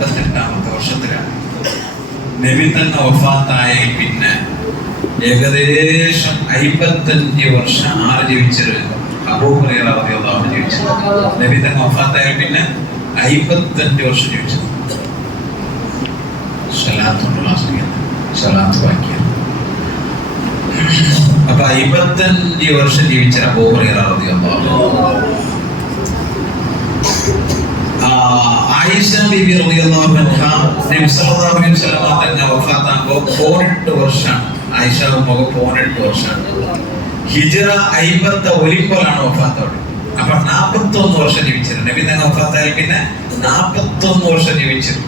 58-ാമത്തെ വർഷത്തിലാണ്. നബി തന്നെ വഫാത്തായ പിന്നെ ഏകദേശം 55 വർഷം ആറ് ജീവിച്ചത് അബൂ ഹുറൈറ റളിയല്ലാഹു അൻഹു ജീവിച്ചത്. നബി തന്നെ വഫാത്തായ പിന്നെ 55 വർഷം ജീവിച്ചത്. സ്വലാത്ത് ബാക്കിയാണ്. അപ്പൊ 55 വർഷം ജീവിച്ച അബൂ ഹുറൈറ റളിയല്ലാഹു അൻഹു. ആയിഷ ബീബി റളിയല്ലാഹു അൻഹ നബി സല്ലല്ലാഹു അലൈഹി വസല്ലം തങ്ങൾ വഫാത്താകുമ്പോൾ 18 വർഷമാണ്. ആയിഷ ഉമ്മക്ക് 18 വർഷമാണ്. ഹിജ്റ 51 വഫാത്തോടെ. അപ്പൊ 41 വർഷം ജീവിച്ചത്. നബി തങ്ങൾ വഫാത്തായി പിന്നെ 41 വർഷം ജീവിച്ചത്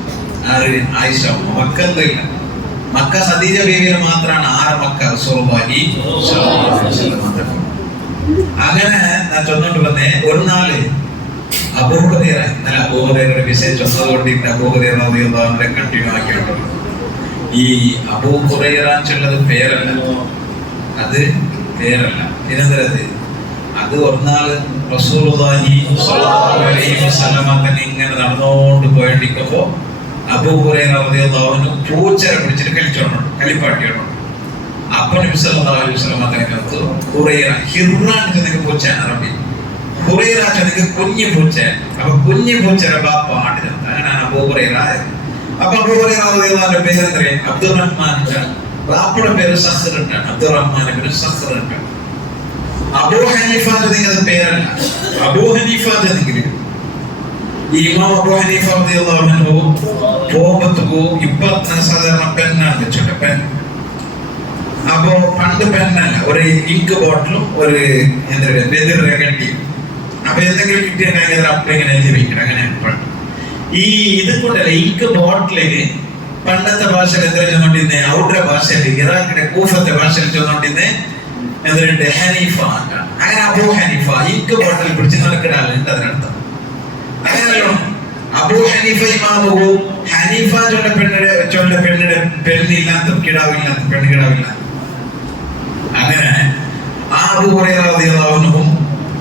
ആര്? ആയിഷ ഉമ്മ. മക്കയില്ല. മക്ക ഖദീജ ബീവിയുടെ മാത്രമാണ് 6 മക്ക റസൂലുള്ളാഹി സ്വല്ലല്ലാഹു അലൈഹി വസല്ലം. അങ്ങനെ ഞാൻ ചൊന്നോണ്ട് വന്നേ ഒരു നാള് അബൂ ഹുറൈറ, ഇന്നലെ അബൂ ഹുറൈറയുടെ വിഷയം ചൊന്നതുകൊണ്ട് അബൂ ഹുറൈറ റളിയല്ലാഹു അൻഹു കണ്ടിന്യൂ ആക്കിയിട്ടുണ്ട്. ഈ അബൂ ഹുറൈറ എന്നുള്ളത് പേരല്ല, അത് പേരല്ല. ഇതിനെന്തരത്? അത് ഒരു നാള് റസൂലുള്ളാഹി സ്വല്ലല്ലാഹു അലൈഹി വസല്ലം തന്നെ ഇങ്ങനെ നടന്നുകൊണ്ട് പോയിട്ടിരിക്കുമ്പോ അബൂ ഹുറൈറ റളിയല്ലാഹു അൻഹു പൂച്ചനെ പിടിച്ചിട്ട് കളിപ്പാട്ടിയോണ്ട്. അപ്പൊ നബി സല്ലല്ലാഹു അലൈഹി വസല്ലം തന്നെ ഹുറൈറ, ഹിർറാൻ എന്നൊക്കെ പൂച്ച അറബി, ഹുറൈറ എന്നൊക്കെ കുഞ്ഞു പൂച്ച. അപ്പൊ കുഞ്ഞു പൂച്ചയുടെ ബാപ്പ ആടിന്, അങ്ങനെയാണ് അബൂ ഹുറൈറ ആയത്. അപ്പൊ അബൂ ഹുറൈറ റളിയല്ലാഹു അൻഹുവിന്റെ പേര് എത്രയാ? അബ്ദുറഹ്മാൻ. ബാപ്പയുടെ പേര് സഖർ എന്നാണ്. അബ്ദുറഹ്മാൻ ഇബ്നു സഖർ എന്നാണ്. അബൂ ഹനീഫ എന്നത് പേരല്ല. അബൂ ഹനീഫ എന്നെങ്കിൽ ഈ ഇമാം അബൂ ഹനീഫ റളിയല്ലാഹു അൻഹു പോകുമ്പോ ഇപ്പൊ സാധാരണ പെന്നാണ് വെച്ചോട്ടെ, പെൻ. അപ്പോ പണ്ട് പെന്നല്ല, ഒരു ഇങ്ക് ബോട്ടിലും ഒരു എന്താ വെതിരെ കെട്ടിയും. അപ്പൊ എന്തെങ്കിലും കിട്ടിയാൽ അപ്പൊ ഇങ്ങനെ എഴുതി വെക്കണം. അങ്ങനെ ഈ ഇത് കൊണ്ടല്ല, ഇങ്ക് ബോട്ടിലേക്ക് പണ്ടത്തെ ഭാഷയിൽ എന്താ ചെന്നോണ്ടിരുന്നേ? ഔട്ടർ ഭാഷയിൽ, ഇറാഖിന്റെ കൂഫത്തെ ഭാഷയിൽ ചെന്നോണ്ടിരുന്നേ എന്തുണ്ട്? ഹനീഫ. അങ്ങനെ അബൂ ഹനീഫ ഇങ്ക് ബോട്ടിൽ പിടിച്ച് നടക്കിടാറുണ്ട്. അതിനർത്ഥം അങ്ങനെയല്ലോ. അബൂ ഹനീഫ ഇമാമു ഹനീഫ പെണ്ണിടെ പെണ്ണില്ലാത്ത കിടാവില്ലാത്ത പെണ്ണ് കിടാവില്ല. അങ്ങനെ ആ അബൂ ഹുറൈറ റളിയല്ലാഹു അൻഹു,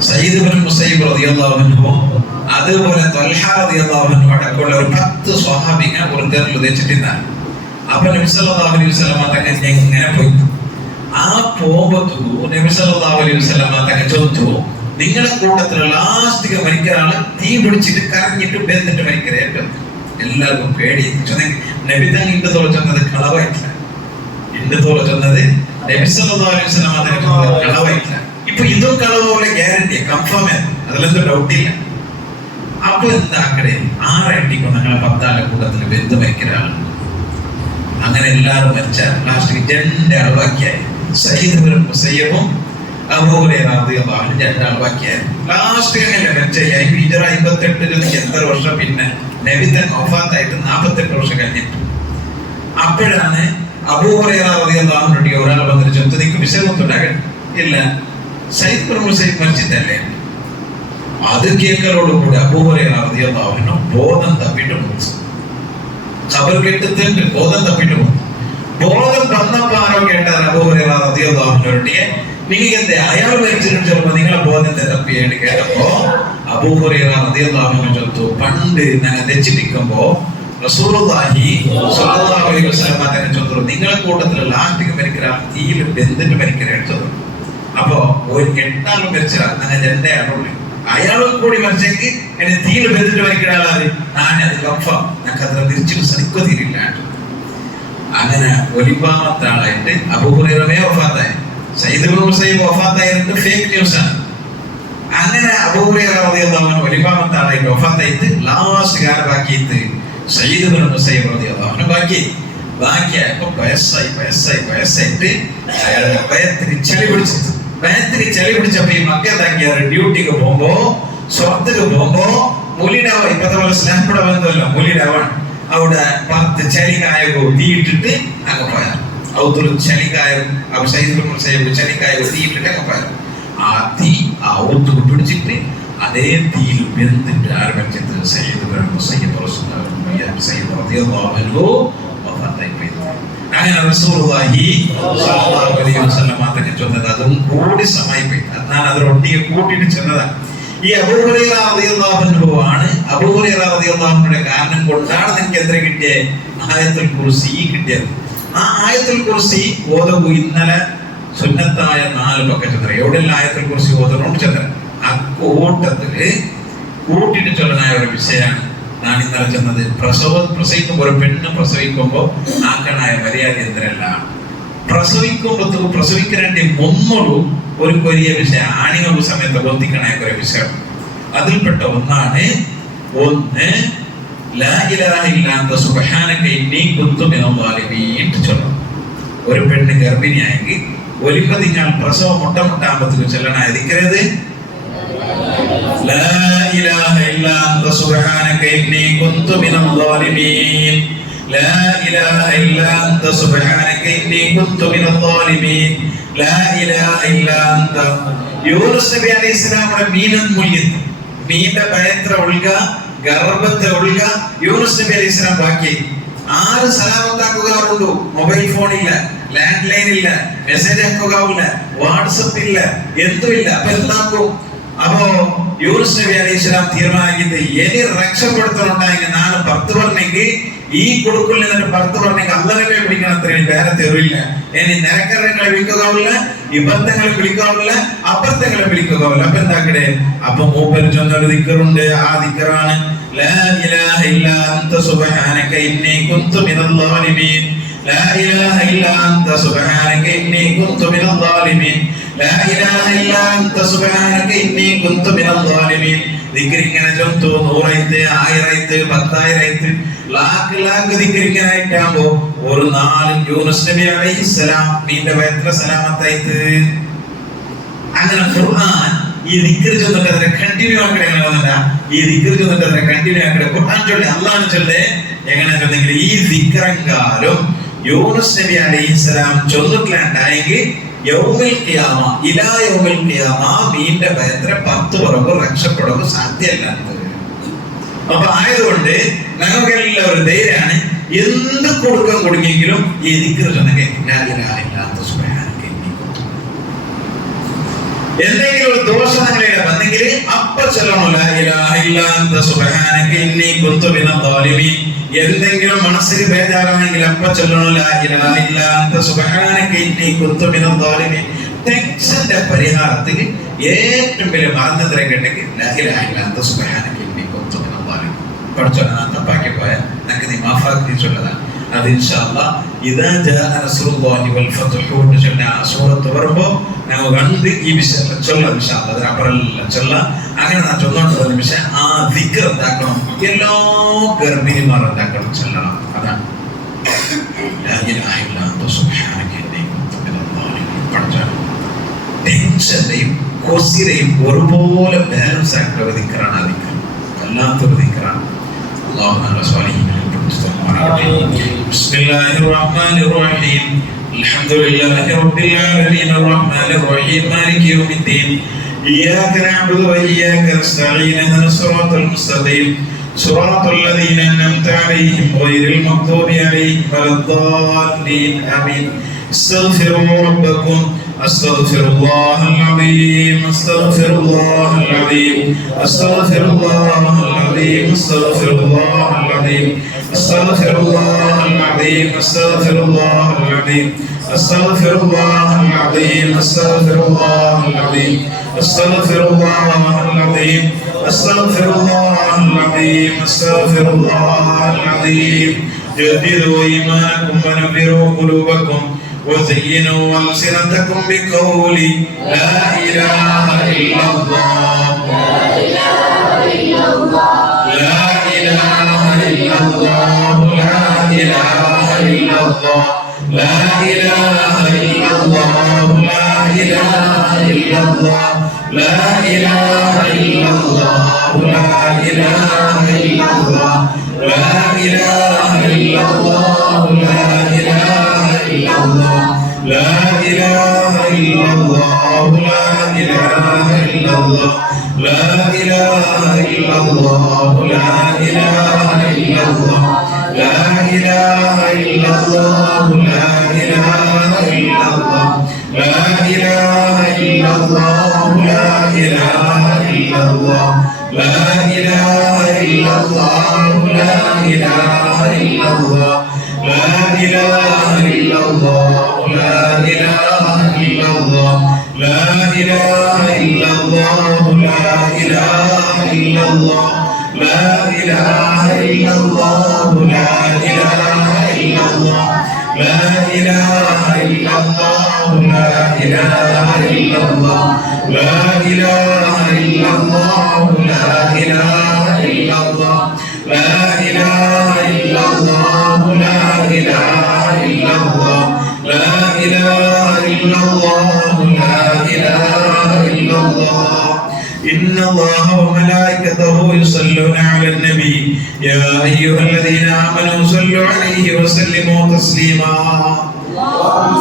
സയ്യിദ് ഇബ്നു മുസയ്യിബ് റളിയല്ലാഹു അൻഹു, അതുപോലെ ത്വൽഹ റളിയല്ലാഹു അൻഹു അടക്കമുള്ള ഒരു 10 സ്വഹാബികൾ ഒരു തെറിൽ വെച്ചിട്ടുണ്ടായിരുന്നു. അപ്പൊ നബി സല്ലല്ലാഹു അലൈഹി വസല്ലം തങ്ങൾ എങ്ങനെ പോയി? ആ പോകുമ്പോ നബി സല്ലല്ലാഹു അലൈഹി വസല്ലം തങ്ങൾ ചോദിച്ചു, നിങ്ങളുടെ കൂട്ടത്തിൽ ലാസ്റ്റിക മരിക്കുന്ന തീ പിടിച്ചിട്ട് കരഞ്ഞിട്ട് ബന്ധുട്ട് മരിക്കരുത്. എല്ലാവർക്കും പേടി. നബി തങ്ങൾ ഇണ്ട് തോള ചെന്നത് കളവായിട്ടില്ല. ഇണ്ട് തോള ചെന്നത് നബി സല്ലല്ലാഹു അലൈഹി വസല്ലം തങ്ങൾ കളവായിട്ടില്ല. ഇപ്പൊ ഇതും കളവ് പോലെ ഗ്യാരണ്ടി കൺഫേം ആണ്, അതിലൊന്നും ഡൗട്ടില്ല. അപ്പൊ എന്താക്കടേ? 6 അടിക്കും ഞങ്ങളെ 10 ആളെ കൂട്ടത്തിൽ ബന്ധു മരിക്കലാണ്. അങ്ങനെ എല്ലാവരും മരിച്ച ലാസ്റ്റ് 2 ആൾവാക്കിയായി. സയ്യിദ് ഇബ്നു മുസയ്യിബും അബൂ ഹുറൈറ റളിയല്ലാഹു അൻഹു 2 ആൾവാക്കിയായി. ലാസ്റ്റ് അങ്ങനെ മരിച്ചായി. ഹിജ്റ 58 എത്ര വർഷം പിന്നെ നബി തങ്ങൾ വഫാത്തായിട്ട് 48 വർഷം കഴിഞ്ഞിട്ട്. അപ്പോഴാണ് അബൂ ഹുറൈറ റളിയല്ലാഹു അൻഹു ഒരാൾ വന്നിട്ട് ചോദിച്ചു, നിങ്ങൾക്ക് വിഷമത്തുണ്ടാകണം ഇല്ല, സയ്യിദ് ഇബ്നു മുസയ്യിബ് മരിച്ചിട്ടല്ലേ? അത് കേൾക്കലോടുകൂടി അബൂ ഹുറൈറ റളിയല്ലാഹു അൻഹു ബോധം തപ്പിട്ട് പോയി. ഖബർ കേട്ടിട്ട് ബോധം തപ്പിട്ട് പോയി. ബോധം വന്നപ്പോ ആരോ കേട്ടത് അബൂ ഹുറൈറ റളിയല്ലാഹു അൻഹുവിന്റെ നിങ്ങൾക്ക് എന്താ അയാൾ മരിച്ചിട്ട് ചിലപ്പോ നിങ്ങളെ ബോധത്തെ തപ്പിയായിട്ട് കേട്ടപ്പോ അബൂ ഹുറൈറ റളിയല്ലാഹു അൻഹു ചോദിച്ചു, പണ്ട് ഞാൻ തെച്ചിരിക്കുമ്പോ റസൂലുള്ളാഹി സ്വല്ലല്ലാഹു അലൈഹി വസല്ലം തന്നെ ചോദിച്ചു, നിങ്ങളെ കൂട്ടത്തിൽ ലാസ്റ്റിക്ക് മരിക്കുന്ന തീയിൽ ബന്ധിട്ട് മരിക്കരുത്. അപ്പോ ഒരു 8 ആളും മരിച്ചാൽ അങ്ങനെ 2 ആളുള്ളൂ. അയാളും കൂടി മരിച്ചെങ്കിൽ എന്നെ തീയിൽ ബന്ധിട്ട് മരിക്കുന്ന ആളാണ്. ഞാനത് കൺഫേം, ഞങ്ങൾക്ക് അത്ര തിരിച്ചു സഹിക്കുക തീരില്ല. അങ്ങനെ 9ാമത്തെ ആളായിട്ട് അബൂ ഹുറൈറ വഫാത്തായി. സയ്യിദ് ഇബ്നു മുസയ്യിബ് വഫാത്തായത് ഫേക്ക് ന്യൂസ് ആണ്. അങ്ങനെ അബൂ ഹുറൈറ റളിയല്ലാഹു അൻഹു 9ാമത്തെ ആളായിട്ട് വഫാത്തായിട്ട് ലാസ്റ്റ് കാലമാക്കിയിട്ട് സയ്യിദ് ഇബ്നു മുസയ്യിബ് റളിയല്ലാഹു അൻഹു ബാക്കിയായപ്പോ വയസ്സായിട്ട് അയാളുടെ ഭയത്തിന് ചളി പിടിച്ചപ്പോ ഈ മക്കേതാക്കിയ ഡ്യൂട്ടിക്ക് പോകുമ്പോ സ്വർത്തക്ക് പോകുമ്പോ മുലിടാവ ഇപ്പത്തെ പോലെ സ്നാപ്പിട ബന്ധമല്ല, മുലിടാവാൻ അവിടെ 10 ചളിക്കായോ തീയിട്ടിട്ട് അങ്ങ് പോയാൽ ഔത്തുള്ള ചളിക്കായും ചളിക്കായോ തീയിട്ടിട്ട് അങ്ങ് പോയാൽ ആ തീ ആ ഔത്തുക്ക് പിടിച്ചിട്ട് അതേ തീയിൽ വെന്തിട്ട് ആരംഭിച്ചത് സയ്യിദ് ഇബ്നു മുസയ്യിബ് റളിയല്ലാഹു അൻഹു വഫാത്തായി പോയി. അങ്ങനെ റസൂലുള്ളാഹി സ്വല്ലല്ലാഹു അലൈഹി വസല്ലം തങ്ങൾ ചൊന്നത് അതും കൂടി സമയമായി. ഞാൻ അതിലൊട്ടിയെ കൂട്ടിയിട്ട് ചെന്നതാണ്. ഈ അബൂ ഹുറൈറ റളിയല്ലാഹു അൻഹു ആണ്. അബൂ ഹുറൈറ റളിയല്ലാഹു അൻഹുവിന്റെ കാരണം കൊണ്ടാണ് നിനക്ക് എത്ര കിട്ടിയത്? ആയത്തുൽ കുർസി കിട്ടിയത്. ആ ആയത്തുൽ കുർസി ഓതൂ. ഇന്നലെ സുന്നത്തായ 4 ബക്കറ്റ് എത്ര എവിടെയുള്ള ആയത്തുൽ കുർസി ഓതണോണ്ട് ചെന്ന ആ കൂട്ടത്തില് കൂട്ടിട്ട് ചൊല്ലനായ ഒരു വിഷയമാണ് ഞാൻ ഇന്നലെ ചെന്നത്. പ്രസവിക്കുമ്പോൾ ഒരു പെണ്ണ് പ്രസവിക്കുമ്പോൾ ആക്കണായ മര്യാദ എന്തരല്ല, പ്രസവിക്കേണ്ടി മുന്നോടു ഒരു കൊരിയ വിഷയം ആണികളുടെ സമയത്ത് ബന്ധിക്കണായ ഒരു വിഷയം. അതിൽപ്പെട്ട ഒന്നാണ് ലാ ഇലാഹ ഇല്ലാ അൻത സുബ്ഹാനക ഇന്നി കുന്തു മിനൽ ളാലിമീൻ ചൊല്ലണം. ഒരു പെണ്ണ് ഗർഭിണിയായെങ്കിൽ ഒലിമ്പ നിങ്ങൾ പ്രസവം മുട്ടമുട്ടാകുമ്പോഴത്തേക്ക് ചൊല്ലണ ദിക്റത് ലാ ഇലാഹ ഇല്ലാ അൻത സുബ്ഹാനക ഇന്നി കുന്തു മിനൽ ളാലിമീൻ. ലാ ഇലാഹ ഇല്ലാ അൻത സുബ്ഹാനക ഇന്നി കുന്തു മിനൽ ളാലിമീൻ. ലാ ഇലാഹ ഇല്ലാ അൻത. യൂനുസ് നബി അലൈഹിസ്സലാമുടെ മീന്റെ പയത്ര ഒഴുക, ഗർഭത്തെ ഒഴുക യൂനുസ് നബി അലൈഹിസ്സലാം ബാക്കി. ആര് സലാമത്താക്കുകയുള്ളൂ? മൊബൈൽ ഫോൺ ഇല്ല, ലാൻഡ് ലൈൻ ഇല്ല, മെസ്സേജ് ആക്കുകയില്ല, വാട്സപ്പ് ഇല്ല, എന്തുമില്ല. അപ്പൊ എന്താക്കും? അപ്പോ യൂനുസ് നബി അലൈഹിസ്സലാം തീരുമാനിക്കുന്നത് ഇനി രക്ഷപ്പെടുത്തണുണ്ടായെങ്കിൽ നാളെ 10 പറഞ്ഞെങ്കിൽ ഈ കൊടുക്കില്ല എന്നിട്ട് 10 പറഞ്ഞെങ്കിൽ അള്ളനെ വിളിക്കണം. അത്രയും വേറെ തെറിവില്ല. ഇനി നിരക്കരങ്ങളെ വിളിക്കുകയില്ല, ഇബദ്ധങ്ങളെ വിളിക്കാവില്ല, അപ്പുറത്തങ്ങളെ വിളിക്കുകയില്ല. അപ്പൊ എന്താക്കടെ? അപ്പൊ മൂപ്പര് ചൊന്നൊരു ദിക്റുണ്ട്. ആ ദിക്റാണ് ലാ ഇലാഹ ഇല്ലാ അൻത സുബ്ഹാനക ഇന്നി കുന്തു മിനൽ ളാലിമീൻ. ലാ ഇലാഹ ഇല്ലാ അൻത സുബ്ഹാനക ഇന്നി കുന്തു മിനൽ ളാലിമീൻ. ലാ ഇലാഹ ഇല്ലാ അൻത സുബ്ഹാനക ഇന്നി കുന്തു മിനൽ ളാലിമീൻ. ദിക്ർ ഇങ്ങനെ ചൊല്ലുന്നു. 100 1000 10,000 ലാഖ് ദിക്ർ ആയിട്ടാകുമ്പോ ഒരു നാല് യൂനുസ് നബി അലൈഹിസ്സലാം മീന്റെ വയത്ര സലാമത്തായിട്ട്. അങ്ങനെ ഖുർആൻ ഈ ദിക്ർ ചൊല്ലിട്ട് അതിനെ കണ്ടിന്യൂ ആക്കണ. ഈ ദിക്ർ ചൊല്ലിട്ട് അതിനെ കണ്ടിന്യൂ ആക്കണ. ഖുർആൻ ചൊല്ലി അള്ളാഹ് ചൊല്ലേ എങ്ങനെ ചൊന്നെങ്കിൽ ഈ ദിക്റങ്കാലും യൂനുസ് നബി അലൈഹിസ്സലാം ചൊല്ലിട്ടില്ലാണ്ടായെങ്കിൽ യൗമിൽ ഖിയാമ ഇലാ യൗമിൽ ഖിയാമ മീന്റെ വയത്ര 10 പറവ് രക്ഷപ്പെടുക സാധ്യമല്ലാത്തത്. അപ്പൊ ആയതുകൊണ്ട് ഞങ്ങൾക്കെല്ലാവരും ധൈര്യമാണ്. എന്ത് കൊടുക്കാൻ കൊടുക്കെങ്കിലും ഈ ദിക്ർ ചൊന്നെങ്കിൽ എന്തെങ്കിലും ഒരു ദോഷം നിങ്ങളുടെ വന്നെങ്കിൽ അപ്പ ചൊല്ലണം ലാ ഇലാഹ ഇല്ലാ അൻത സുബ്ഹാനക ഇന്നി കുന്തു മിനൽ ളാലിമീൻ. എന്തെങ്കിലും മനസ്സിൽ ബേജാറാണെങ്കിൽ അപ്പ ചൊല്ലണം ലാ ഇലാഹ ഇല്ലാ അൻത സുബ്ഹാനക ഇന്നി കുന്തു മിനൽ ളാലിമീൻ. ടെൻഷന്റെ പരിഹാരത്തിന് ഏറ്റവും വലിയ മാർഗ്ഗം തിരക്കണ്ടെങ്കിൽ ലാ ഇലാഹ ഇല്ലാ അൻത സുബ്ഹാനക ഇന്നി കുന്തു മിനൽ ളാലിമീൻ. പഠിച്ചോളാം. ഞാൻ തപ്പാക്കി പോയാൽ ഞങ്ങൾക്ക് നീ മാഫാക്കി ചൊല്ലതാണ്. അത് ഇൻഷാ അല്ലാഹ് ഇദാ ജാഅ നസ്റുല്ലാഹി വൽ ഫത്ഹു ചൊല്ല സൂറത്ത് വരുമ്പോൾ ഞങ്ങൾ കണ്ട് ഈ വിഷയം ചൊല്ലാം ഇൻഷാ അല്ലാഹ്. അതിനപ്പുറമല്ല ചൊല്ലാം. അങ്ങനെ ഞാൻ ചൊല്ലോണ്ട് നിമിഷം ആ ദിക്ർ എന്താക്കണം? എല്ലാ ഗർഭിണിമാർ എന്താക്കണം? ചൊല്ലണം. അതാണ് ലാ ഇലാഹ ഇല്ലാ അൻത സുബ്ഹാനക ഇന്നി കുന്തു മിനൽ ളാലിമീൻ. പഠിച്ചോളാം. ടെൻഷനെയും കൊസിനെയും ഒരുപോലെ ബാലൻസ് ആയിട്ടുള്ള ദിക്റാണ് ആ ദിക്ർ. വല്ലാത്തൊരു ദിക്റാണ്. അല്ലാഹു നമ്മുടെ സ്വാലിഹീങ്ങളിൽ بسم الله الرحمن الرحيم الحمد لله رب العالمين الرحمن الرحيم مالك يوم الدين إياك نعبد وإياك نستعين اهدنا الصراط المستقيم صراط الذين أنعمت عليهم غير المغضوب عليهم ولا الضالين آمين استغفروا ربكم أستغفر الله العظيم أستغفر الله العظيم أستغفر الله العظيم أستغفر الله العظيم أستغفر الله العظيم أستغفر الله العظيم أستغفر الله العظيم أستغفر الله العظيم أستغفر الله العظيم أستغفر الله العظيم أستغفر الله العظيم جددوا إيمانكم ونبروا قلوبكم وزينوا ألسنتكم بقول لا إله إلا الله لا إله إلا الله لا إله إلا الله لا إله إلا الله لا إله إلا الله لا إله إلا الله لا إله إلا الله لا إله إلا الله لا إله إلا الله لا إله إلا الله لا إله إلا الله لا إله إلا الله لا إله إلا الله لا إله إلا الله لا إله إلا الله لا إله إلا الله لا إله إلا الله لا إله إلا illallah, la ilaha illallah, la ilaha illallah, la ilaha illallah, la ilaha illallah, la ilaha illallah, la ilaha illallah, la ilaha illallah, la ilaha illallah, la ilaha illallah, la ilaha illallah, la ilaha illallah, la ilaha illallah, la ilaha illallah, la ilaha illallah, la ilaha illallah, la ilaha illallah. إن الله وملائكته يصلون على النبي يا أيها الذين آمنوا صلوا عليه وسلموا تسليما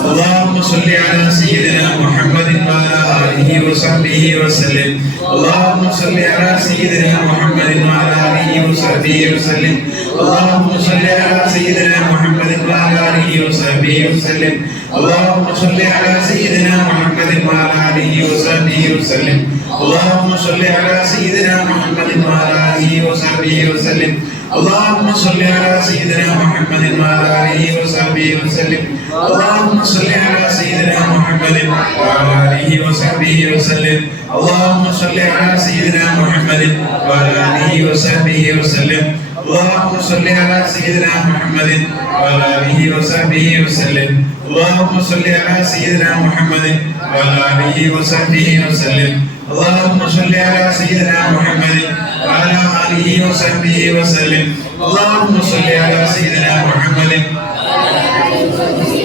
اللهم صل على سيدنا محمد وعلى آله وصحبه وسلم اللهم صل على سيدنا محمد وعلى آله وصحبه وسلم اللهم صل على سيدنا محمد وعلى آله وصحبه وسلم اللهم صل على سيدنا محمد وعلى آله وصحبه وسلم اللهم صل على سيدنا محمد وعلى آله وصحبه وسلم اللهم صل على سيدنا محمد وعلى آله وصحبه وسلم اللهم صل على سيدنا محمد وعلى آله وصحبه وسلم اللهم صل على سيدنا محمد وعلى آله وصحبه وسلم اللهم صل على سيدنا محمد وعلى آله وصحبه وسلم اللهم صل على سيدنا محمد وعلى آله وصحبه وسلم اللهم صل على سيدنا محمد وعلى آله وصحبه وسلم اللهم صل على سيدنا محمد.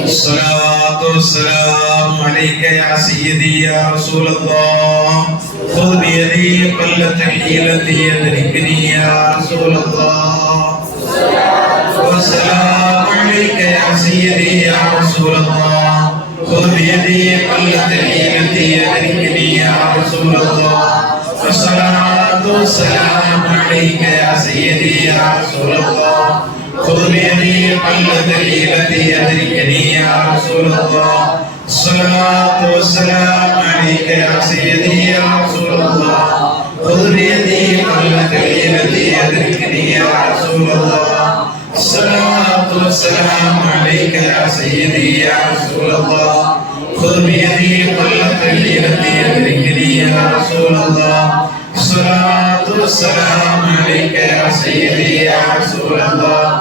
الصلاة والسلام عليك يا سيدي يا رسول الله خذ بيدي قلت حيلتي أدركني يا رسول الله والسلام عليك يا سيدي يا رسول الله خذ بيدي قلت حيلتي أدركني يا رسول الله والصلاة والسلام عليك يا سيدي يا رسول الله خذ بيدي قلت حيلتي أدركني يا رسول الله الصلاة والسلام عليك يا سيدي يا رسول الله خذ بيدي قلت حيلتي أدركني يا رسول الله الصلاة والسلام عليك يا سيدي يا رسول الله خذ بيدي قلت حيلتي أدركني يا رسول الله الصلاة والسلام عليك يا سيدي يا رسول الله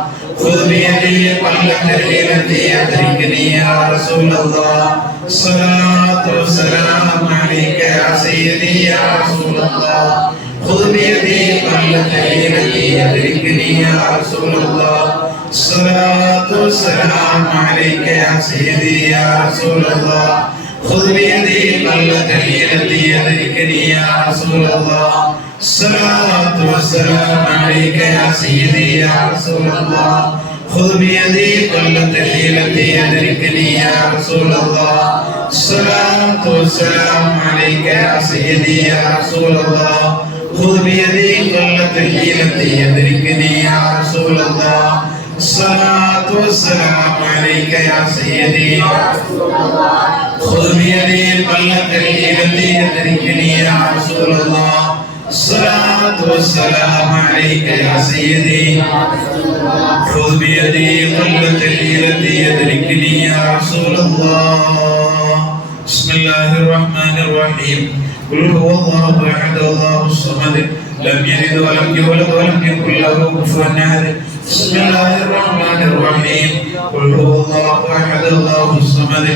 خذ بيدي قلت حيلتي أدركني يا رسول الله الصلاة والسلام عليك يا سيدي يا رسول الله خذ بيدي قلت حيلتي أدركني يا رسول الله الصلاة والسلام عليك يا سيدي يا رسول الله خذ بيدي قلت حيلتي أدركني يا رسول الله الصلاة والسلام عليك يا سيدي يا رسول الله خذ بيدي قلت حيلتي أدركني يا رسول الله الصلاة والسلام عليك يا سيدي يا رسول الله خذ بيدي قلت حيلتي أدركني يا رسول الله الصلاة والسلام عليك يا سيدي يا رسول الله خذ بيدي قلت حيلتي أدركني يا رسول الله الصلاة والسلام عليك يا سيدي خذ بيدي قلت حيلتي أدركني يا رسول الله. بسم الله الرحمن الرحيم قل هو الله أحد الله الصمد لم يلد ولم يولد ولم يكن له كفوا أحد. بسم الله الرحمن الرحيم قل هو الله أحد الله الصمد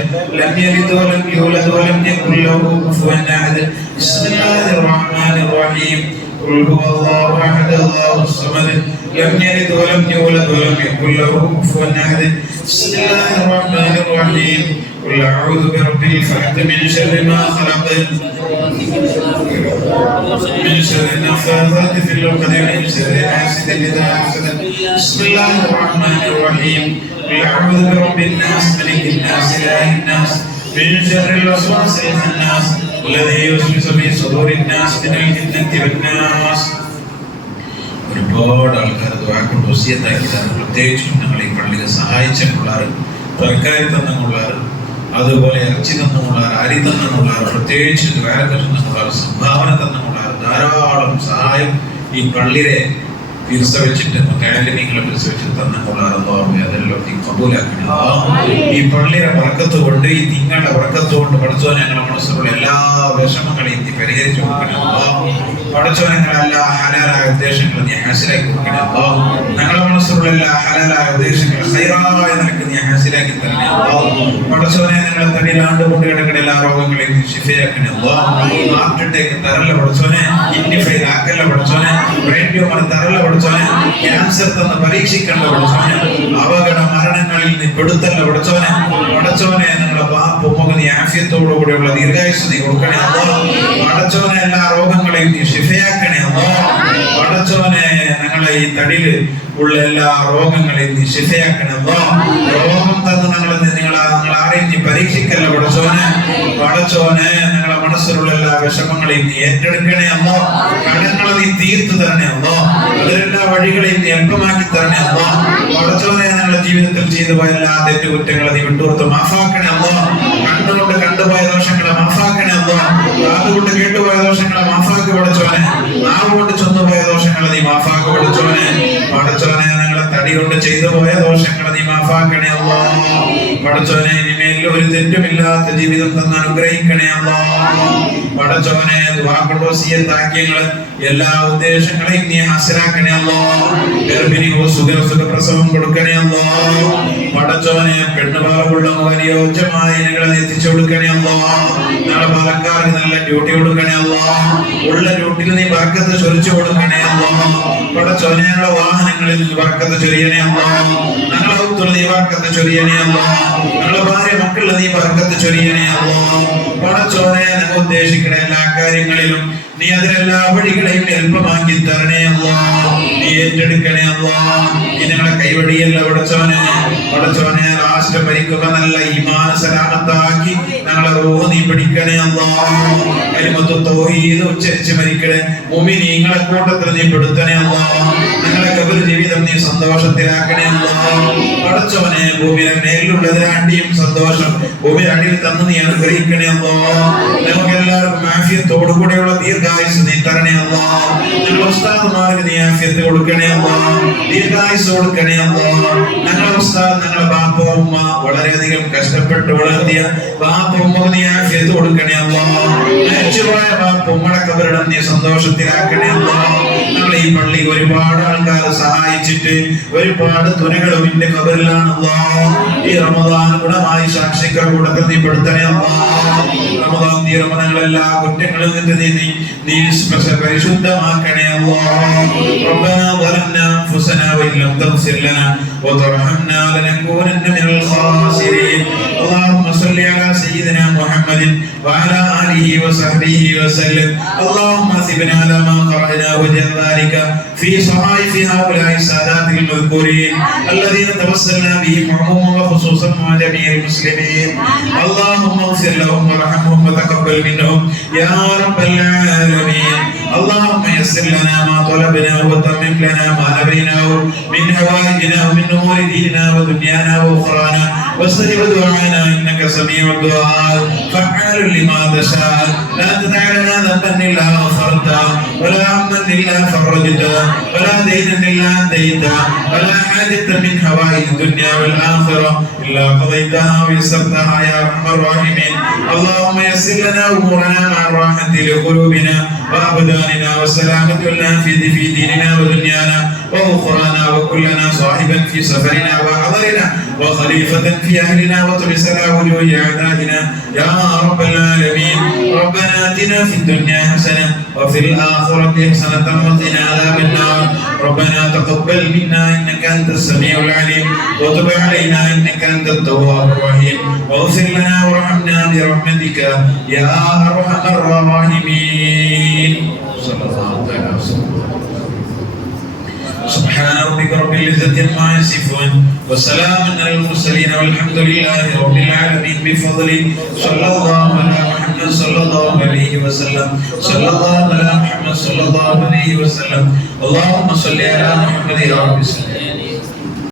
لم يلد ولم يولد ولم يكن له كفوا أحد. بسم الله الرحمن الرحيم قل هو الله أحد الله الصمد لم يلد ولم يولد ولم يكن له كفوا أحد. بسم الله الرحمن الرحيم قل أعوذ برب الفلق من شر ما خلق من شر النفاثات في العقد من شر حاسد إذا حسد. بسم الله الرحمن الرحيم قل أعوذ برب الناس ملك الناس إله الناس من شر الوسواس الخناس الذي يوسوس في صدور الناس من الجنة والناس. ഒരുപാട് ആൾക്കാർ ദുആ വസിയത്താക്കിയതാണ്. പ്രത്യേകിച്ചും ഞങ്ങൾ ഈ പള്ളിയെ സഹായിച്ചിട്ടുള്ളവർ, തർക്കാരി തന്നുള്ളവർ, അതുപോലെ ഇറച്ചി തന്നുള്ളവർ, അരി തന്നുള്ളവർ, പ്രത്യേകിച്ച് ദ്വാരക തന്നുള്ളവർ, സംഭാവന തന്നുള്ളവർ, ധാരാളം സഹായം ഈ പള്ളിയെ പിരിച്ചവെച്ചിട്ട് മക്കളെ പിരിച്ചവെച്ചിട്ട് തന്നിട്ടുള്ള അതെല്ലാം നീ കബൂലാക്കണം. ഈ പള്ളിയുടെ വറക്കത്ത് കൊണ്ട് ഈ നിങ്ങളുടെ വറക്കത്ത് കൊണ്ട് പഠിച്ചോ ഞങ്ങളുടെ മനസ്സിലുള്ള എല്ലാ വിഷമങ്ങളെയും നീ പരിഹരിച്ചു കൊടുക്കണം. പഠിച്ചോ ഞങ്ങളുടെ എല്ലാ ഹലാലായ ഉദ്ദേശങ്ങളും നീ ഹാസിലാക്കി കൊടുക്കണം. ഞങ്ങളുടെ മനസ്സിലുള്ള എല്ലാ ഹലാലായ ഉദ്ദേശങ്ങളും ഹൈറായ നിനക്ക് നീ ഹാസിലാക്കി തരണേ. പഠിച്ചോനെ ഞങ്ങളെ തടിയിലാണ്ട് കൊണ്ട് കിടക്കുന്ന എല്ലാ രോഗങ്ങളെയും നീ ശിഫയാക്കണേ. ഹാർട്ട് അറ്റാക്ക് തരല്ല പഠിച്ചോനെ, കിഡ്നി ഫെയിൽ ആക്കല്ല പഠിച്ചോനെ, ബ്രെയിൻ ട്യൂമർ തരല്ല പഠിച്ചോനെ, ക്യാൻസർ തന്ന് പരീക്ഷിക്കണ്ട പഠിച്ചോനെ, അപകട മരണങ്ങളിൽ നീ പെടുത്തല്ല പഠിച്ചോനെ. പഠിച്ചോനെ ഞങ്ങളുടെ ബാപ്പ് മുഖം നീ ആഫിയത്തോടു കൂടിയുള്ള ദീർഘായുസ് നീ കൊടുക്കണേ. പഠിച്ചോനെ എല്ലാ രോഗങ്ങളെയും നീ ശിഫയാക്കണേ. പഠിച്ചോനെ ഞങ്ങളെ ഈ തടിയില് ഉള്ള എല്ലാ രോഗങ്ങളെയും നീ ശിഫയാക്കണേ. രോഗം തന്ന് നിങ്ങൾ ആരെയും നീ പരീക്ഷിക്കല്ല പഠിച്ചോനെ. പഠിച്ചോനെ ഞങ്ങളുടെ മനസ്സിലുള്ള എല്ലാ വിഷമങ്ങളെയും നീ ഏറ്റെടുക്കണേ. അമ്മോ കടങ്ങളെ നീ തീർത്തു തരണേ. അമ്മോ അതിലെല്ലാ വഴികളെയും നീ എളുപ്പമാക്കി തരണേ. അമ്മോ പഠിച്ചോനെ ഞങ്ങളുടെ ജീവിതത്തിൽ ചെയ്തു പോയ എല്ലാ തെറ്റുകുറ്റങ്ങളെ നീ വിട്ടുകൊടുത്ത് മാഫാക്കണേ. അമ്മോ കണ്ണുകൊണ്ട് കണ്ടുപോയ ദോഷങ്ങളെ മാഫാക്കണേ. അമ്മോ കാതുകൊണ്ട് കേട്ടുപോയ ദോഷങ്ങളെ മാഫാക്കി പഠിച്ചോനെ. നാവ് കൊണ്ട് ചെന്നുപോയ ദോഷങ്ങളെ നീ മാഫാക്കി പഠിച്ചോനെ. പഠിച്ചോനെ ഞങ്ങളെ തടി കൊണ്ട് ചെയ്തു പോയ ദോഷങ്ങളെ നീ മാഫാക്കണേ. അമ്മോ പഠിച്ചോനെ ഇനിമേൽ ഒരു തെറ്റുമില്ലാത്ത ജീവിതം തന്ന് അനുഗ്രഹിക്കണേ. അമ്മോ പഠിച്ചോനെ ദുആ എല്ലാ ഉദ്ദേശങ്ങളെയും നീ ഹാസിലാക്കണേ. അമ്മോ ഗർഭിണിയോ സുഖപ്രസവം കൊടുക്കണേ. അമ്മോ പഠിച്ചോനെ പെണ്ണുപാലുള്ള അനുയോജ്യമായി ഞങ്ങളെ എത്തിച്ചു കൊടുക്കണേ. അമ്മോ ഞങ്ങളെ പാലക്കാർക്ക് നല്ല ഡ്യൂട്ടി കൊടുക്കണേ. അമ്മോ ഉള്ള ഡ്യൂട്ടിയിൽ നീ ബർക്കത്ത് ചൊരിച്ചു കൊടുക്കണേ. അമ്മോ പഠിച്ചോനെ ഞങ്ങളുടെ വാഹനങ്ങളിൽ നീ ബർക്കത്ത് ചൊരിയണേ. അമ്മോ ഞങ്ങളെ ഒത്തുള്ള നീ ബർക്കത്ത് ചൊരിയണേ. അമ്മോ ഞങ്ങളുടെ ഭാര്യ മക്കളുടെ നീ ബർക്കത്ത് ചൊരിയണേ. അമ്മോ പഠിച്ചോനെ ഞങ്ങൾ ഉദ്ദേശിക്കുന്ന എല്ലാ കാര്യങ്ങളിലും നീ അതിലെല്ലാ വഴികളെയും എളുപ്പമാക്കി തരണേ. അല്ലാ നീ ഏറ്റെടുക്കണേ. അല്ലാ നീ ഞങ്ങളെ കൈവഴിയല്ല പഠിച്ചോനെ. പഠിച്ചോനെ രാഷ്ട്രം ഭരിക്കുമ്പോ നല്ല ഈമാൻ സലാമത്താക്കി ഞങ്ങളെ റൂഹ് നീ പിടിക്കണേ. അല്ലാ കലിമത്തു തൗഹീദ് ഉച്ചരിച്ച് മരിക്കണേ. മുഅ്മിനീങ്ങളെ കൂട്ടത്തിൽ നീ പെടുത്തണേ. അല്ലാ ഞങ്ങളെ ഖബർ ജീവിതം നീ സന്തോഷത്തിലാക്കണേ. അല്ലാ പഠിച്ചോനെ ഭൂമിയുടെ മേലുള്ളതിനാണ്ടിയും സന്തോഷം ഭൂമിയുടെ അടിയിൽ തന്ന് നീ അനുഗ്രഹിക്കണേ. അല്ലാ നമുക്ക് എല്ലാവർക്കും ആഫിയത്തോടു കൂടെയുള്ള ദീർഘായുസ് നീ തരണേ. അല്ലാ ഞങ്ങളുടെ ഉസ്താദുമാർക്ക് നീ ആഫിയത്ത് കൊടുക്കണേ. അല്ലാ ദീർഘായുസ് കൊടുക്കണേ. അല്ലാ ഞങ്ങളുടെ ഉസ്താദ് ഞങ്ങളുടെ ബാപ്പ ഉമ്മ വളരെയധികം കഷ്ടപ്പെട്ട് വളർത്തിയ ബാപ്പ ഉമ്മ നീ ആഫിയത്ത് കൊടുക്കണേ. അല്ലാ മരിച്ചുപോയ ബാപ്പ ഉമ്മയുടെ ഖബറിടം നീ സന്തോഷത്തിലാക്കണേ. അല്ലാ ഞങ്ങൾ ഈ പള്ളി ഒരുപാട് ആൾക്കാർ സഹായിച്ചിട്ട് ഒരുപാട് തുനകളും നിന്റെ ഖബറിലാണ്. അല്ലാ ഈ റമദാൻ ഗുണമായി സാക്ഷികളുടെ കൂട്ടത്തിൽ നീ പെടുത്തണേ. അല്ലാ റമദാൻ ഞങ്ങളെല്ലാ കുറ്റങ്ങളിൽ നിന്ന് നീ പരിശുദ്ധമാക്കണേ. ربنا ظلمنا أنفسنا وإن لم تغفر لنا وترحمنا لنكونن من الخاسرين. اللهم صل على سيدنا محمد وعلى آله وصحبه وسلم. اللهم ثبنا على ما قرأنا وجعل ذلك في صحائف هؤلاء السادات المذكورين الذين توسلنا بهم عموما وخصوصا مع جميع المسلمين. اللهم اغفر لهم وارحمهم وتقبل منهم يا رب العالمين. اللهم يسر لنا ما طلبنا وتمم لنا ما نبيناه من هوائجنا ومن امور ديننا ودنيانا واخرانا واستجب دعانا انك سميع الدعاء فعال لما تشاء. لا تدع لنا ذنبا الا غفرته ولا هما الا فرجته ولا دينا الا انتهيته ولا حاجه من هوائج الدنيا والاخره الا قضيتها ويسرتها يا ارحم الراحمين. اللهم يسر لنا امورنا مع الراحه لقلوبنا وابداننا والسلامه والعافيه في ديننا ودنيانا واخرانا وكلنا صاحبا في سفرنا وحضرنا وخليفه في اهلنا وطمس على وجوه اعدائنا يا رب العالمين. ربنا اتنا في الدنيا حسنه وفي الاخره حسنه وقنا عذاب النار. ربنا تقبل منا انك انت السميع العليم وتب علينا انك انت التواب الرحيم واغفر لنا وارحمنا برحمتك يا ارحم الراحمين. صلى الله عليه وسلم. سبحان ربك رب العزة عما يصفون وسلام على المرسلين والحمد لله رب العالمين بفضله. صلى الله على محمد صلى الله عليه وسلم. صلى الله على محمد صلى الله عليه وسلم. اللهم صل على محمد يا رب.